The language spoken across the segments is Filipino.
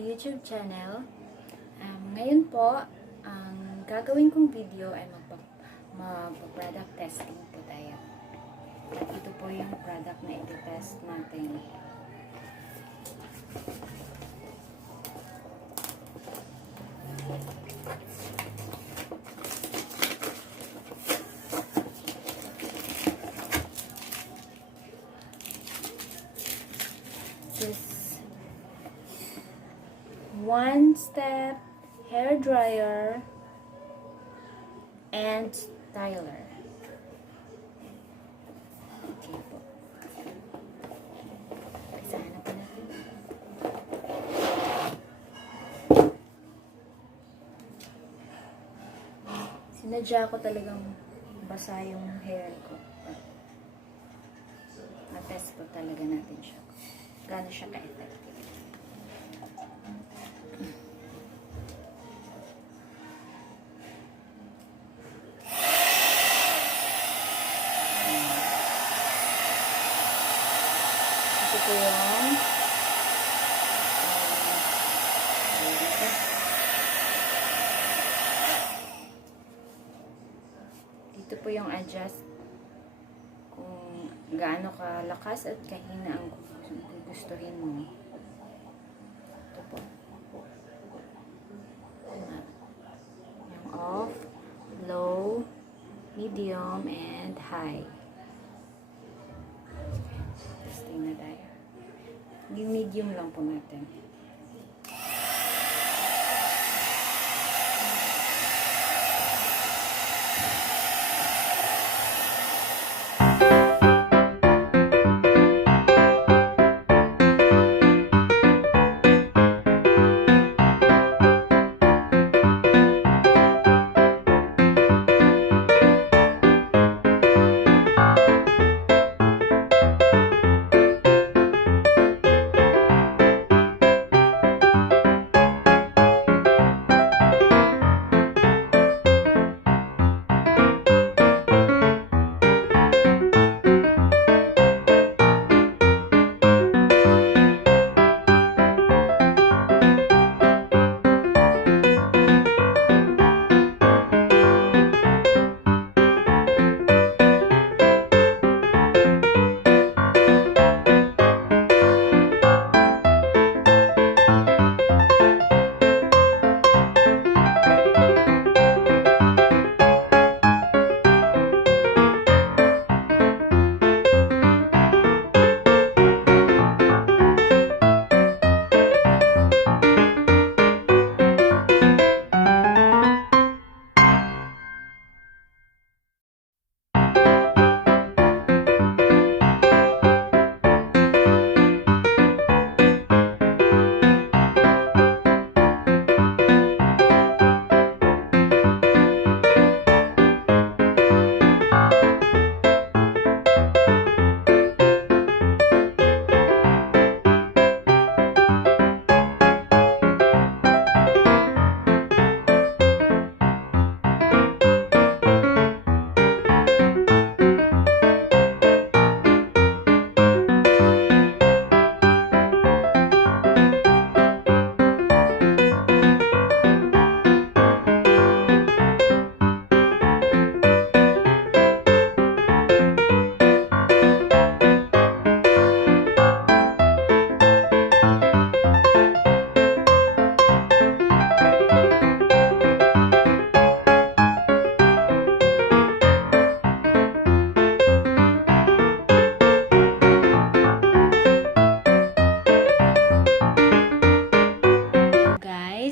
YouTube channel. Ngayon po, ang gagawin kong video ay mag-product testing po tayo. At ito po yung product na iti-test natin. This one-step hair dryer and styler. Okay po. Pagsahan na po natin. Sinadya ko talagang basa yung hair ko. Na-test po talaga natin siya. Gaano siya ka-effective. Ito po yung dito po yung adjust kung gaano kalakas at kahina ang gustuhin mo. Ito po. Yung off, low, medium, and high. Testing na tayo. Yung medium lang po natin.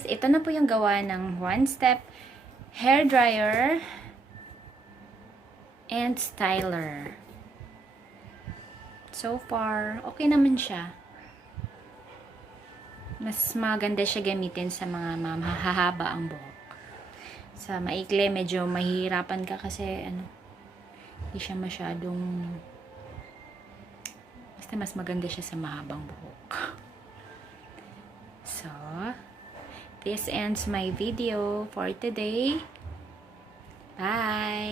Ito na po yung gawa ng one-step hair dryer and styler. So far, okay naman siya. Mas maganda siya gamitin sa mga mahahaba ang buhok. Sa maikli, medyo mahihirapan ka kasi hindi siya masyadong basta mas maganda siya sa mahabang buhok. So, this ends my video for today. Bye!